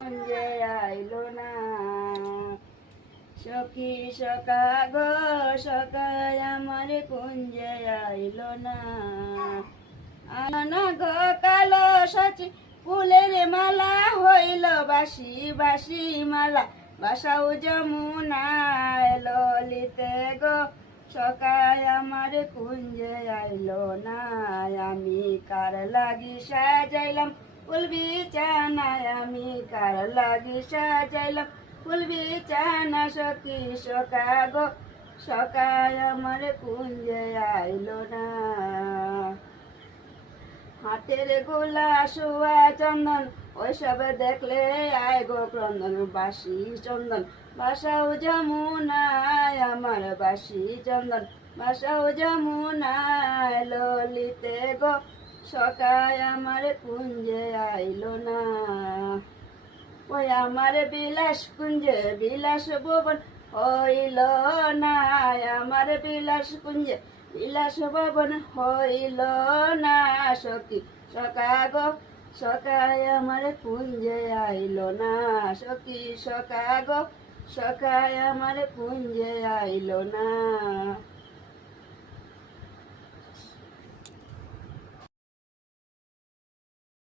কুঞ্জে আইলো না। সখী সখা গো সখায় আমার কুঞ্জে আইলো না। আনা গো কালো সচি ফুলের মালা হইল বাসি বাসি মালা বাসাও যমুনায় ললিতে গো সখায় আমার কুঞ্জে আইলো না। আমি কার লাগি সাজাইলাম ফুল বিছানায়, আমি কার লাগি সাজাইলাম ফুল বিছানা। সখী সখা গো সখায় আমার কুঞ্জে আইলো না। হাতের গোলা শোয়া চন্দন ওইসব দেখলে আয় গো ক্রন্দন। বাসি চন্দন বাসাও যমুনায় আমার বাসি চন্দন বাসাও যমুনায় ললিতে গো সখায় আমার কুঞ্জে আইলো না। ওই আমার বিলাস কুঞ্জে বিলাস ভুবন হইল না। আমার বিলাস কুঞ্জে বিলাস ভবন হইল না। সখী সখা গো সখায় আমার কুঞ্জে আইলো না। সখী সখা গো সখায় আমার কুঞ্জে আইলো না।